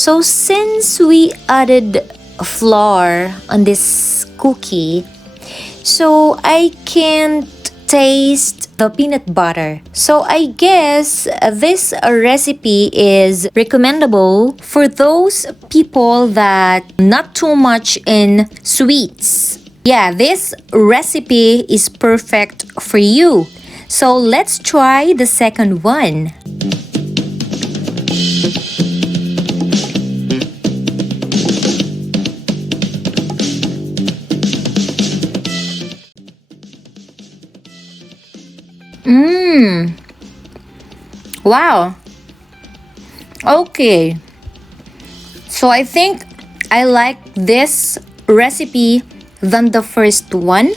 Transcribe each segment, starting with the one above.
So since we added flour on this cookie, so I can't taste the peanut butter. So I guess this recipe is recommendable for those people that not too much in sweets. Yeah, this recipe is perfect for you. So let's try the second one. Mmm. Wow. Okay. So I think I like this recipe than the first one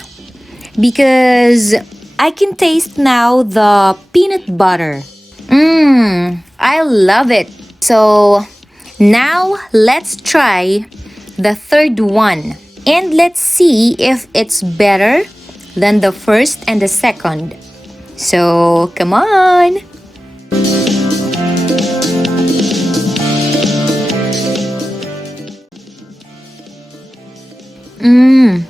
because I can taste now the peanut butter. Mmm, I love it. So now let's try the third one and let's see if it's better than the first and the second. So come on. Mmm.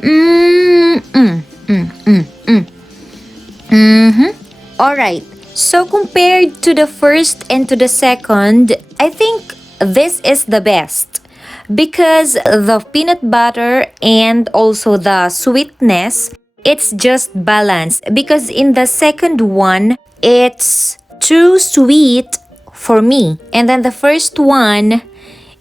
Mmm. Mm. Mm. Mm. Mm. Mm-hmm. All right. So compared to the first and to the second, I think this is the best because the peanut butter and also the sweetness, it's just balanced because in the second one, it's too sweet for me. And then the first one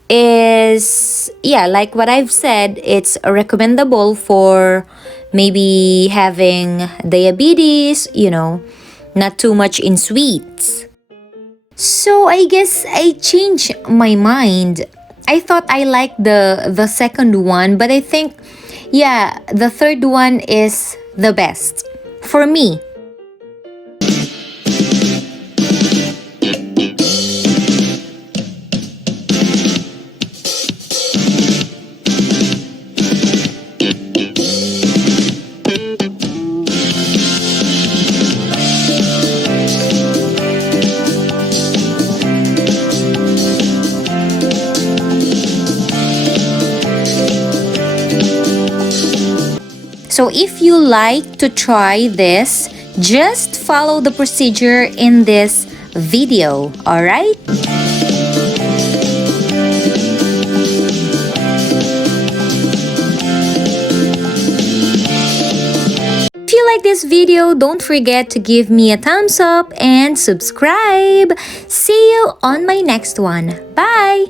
is, yeah, like what I've said, it's recommendable for maybe having diabetes, not too much in sweets. So I guess I changed my mind. I thought I liked the second one, but I think, yeah, the third one is the best for me. So if you like to try this, just follow the procedure in this video, alright? If you like this video, don't forget to give me a thumbs up and subscribe. See you on my next one. Bye!